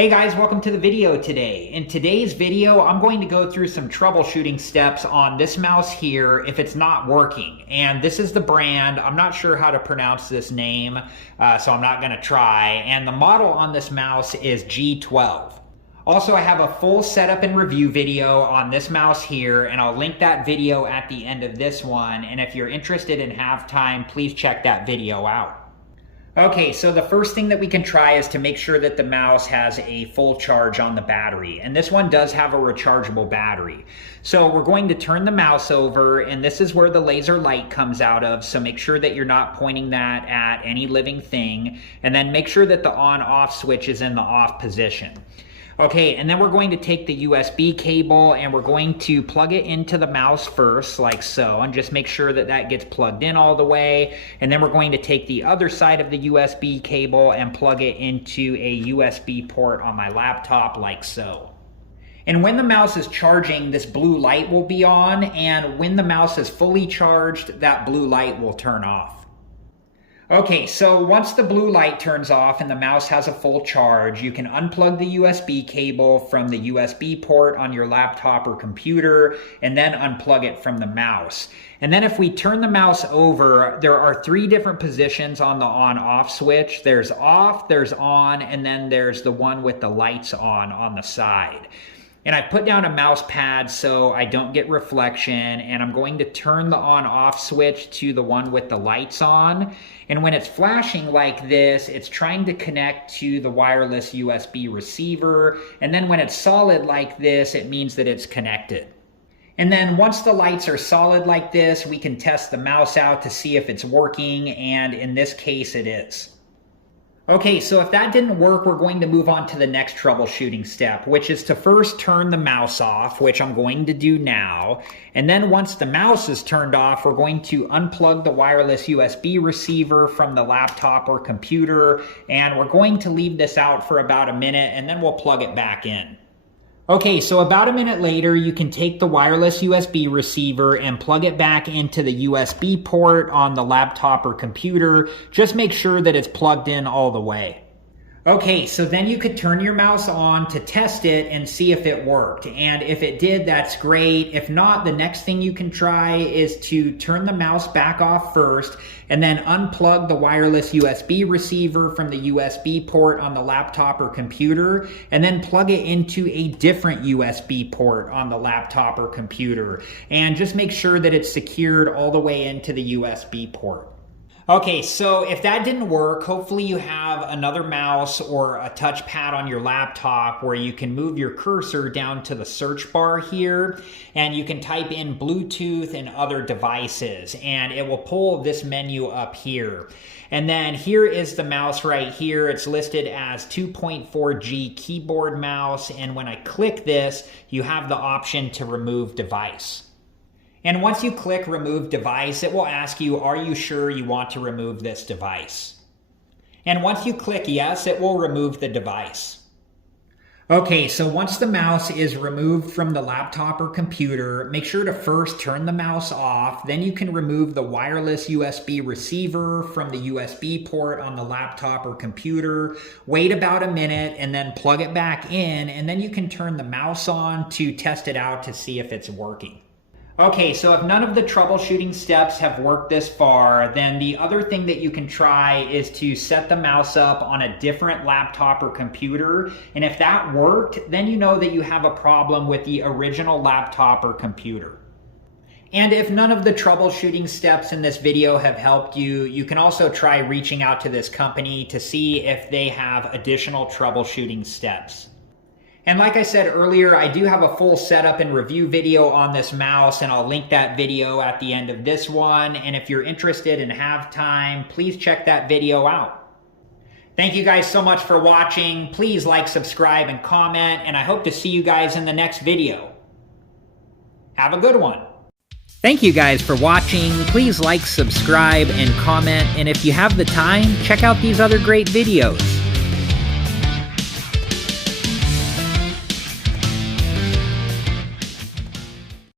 Hey guys, welcome to the video today. In today's video, I'm going to go through some troubleshooting steps on this mouse here if it's not working. And this is the brand. I'm not sure how to pronounce this name, so I'm not going to try. And the model on this mouse is G12. Also, I have a full setup and review video on this mouse here, and I'll link that video at the end of this one. And if you're interested and have time, please check that video out. Okay, so the first thing that we can try is to make sure that the mouse has a full charge on the battery. And this one does have a rechargeable battery. So we're going to turn the mouse over, and this is where the laser light comes out of. So make sure that you're not pointing that at any living thing. And then make sure that the on-off switch is in the off position. Okay, and then we're going to take the USB cable and we're going to plug it into the mouse first, like so, and just make sure that that gets plugged in all the way. And then we're going to take the other side of the USB cable and plug it into a USB port on my laptop, like so. And when the mouse is charging, this blue light will be on, and when the mouse is fully charged, that blue light will turn off. Okay, so once the blue light turns off and the mouse has a full charge, you can unplug the USB cable from the USB port on your laptop or computer and then unplug it from the mouse. And then if we turn the mouse over, there are three different positions on the on-off switch. There's off, there's on, and then there's the one with the lights on the side. And I put down a mouse pad so I don't get reflection, and I'm going to turn the on-off switch to the one with the lights on. And when it's flashing like this, it's trying to connect to the wireless USB receiver. And then when it's solid like this, it means that it's connected. And then once the lights are solid like this, we can test the mouse out to see if it's working, and in this case it is. Okay, so if that didn't work, we're going to move on to the next troubleshooting step, which is to first turn the mouse off, which I'm going to do now. And then once the mouse is turned off, we're going to unplug the wireless USB receiver from the laptop or computer, and we're going to leave this out for about a minute, and then we'll plug it back in. Okay, so about a minute later, you can take the wireless USB receiver and plug it back into the USB port on the laptop or computer. Just make sure that it's plugged in all the way. Okay, so then you could turn your mouse on to test it and see if it worked. And if it did, that's great. If not, the next thing you can try is to turn the mouse back off first and then unplug the wireless USB receiver from the USB port on the laptop or computer, and then plug it into a different USB port on the laptop or computer. And just make sure that it's secured all the way into the USB port. Okay, so if that didn't work, hopefully you have another mouse or a touchpad on your laptop where you can move your cursor down to the search bar here, and you can type in Bluetooth and other devices, and it will pull this menu up here. And then here is the mouse right here. It's listed as 2.4G keyboard mouse, and when I click this, you have the option to remove device. And once you click Remove Device, it will ask you, are you sure you want to remove this device? And once you click Yes, it will remove the device. Okay, so once the mouse is removed from the laptop or computer, make sure to first turn the mouse off. Then you can remove the wireless USB receiver from the USB port on the laptop or computer. Wait about a minute and then plug it back in, and then you can turn the mouse on to test it out to see if it's working. Okay, so if none of the troubleshooting steps have worked this far, then the other thing that you can try is to set the mouse up on a different laptop or computer. And if that worked, then you know that you have a problem with the original laptop or computer. And if none of the troubleshooting steps in this video have helped you, you can also try reaching out to this company to see if they have additional troubleshooting steps. And like I said earlier, I do have a full setup and review video on this mouse, and I'll link that video at the end of this one. And if you're interested and have time, please check that video out. Thank you guys so much for watching. Please like, subscribe, and comment, and I hope to see you guys in the next video. Have a good one. Thank you guys for watching. Please like, subscribe, and comment, and if you have the time, check out these other great videos.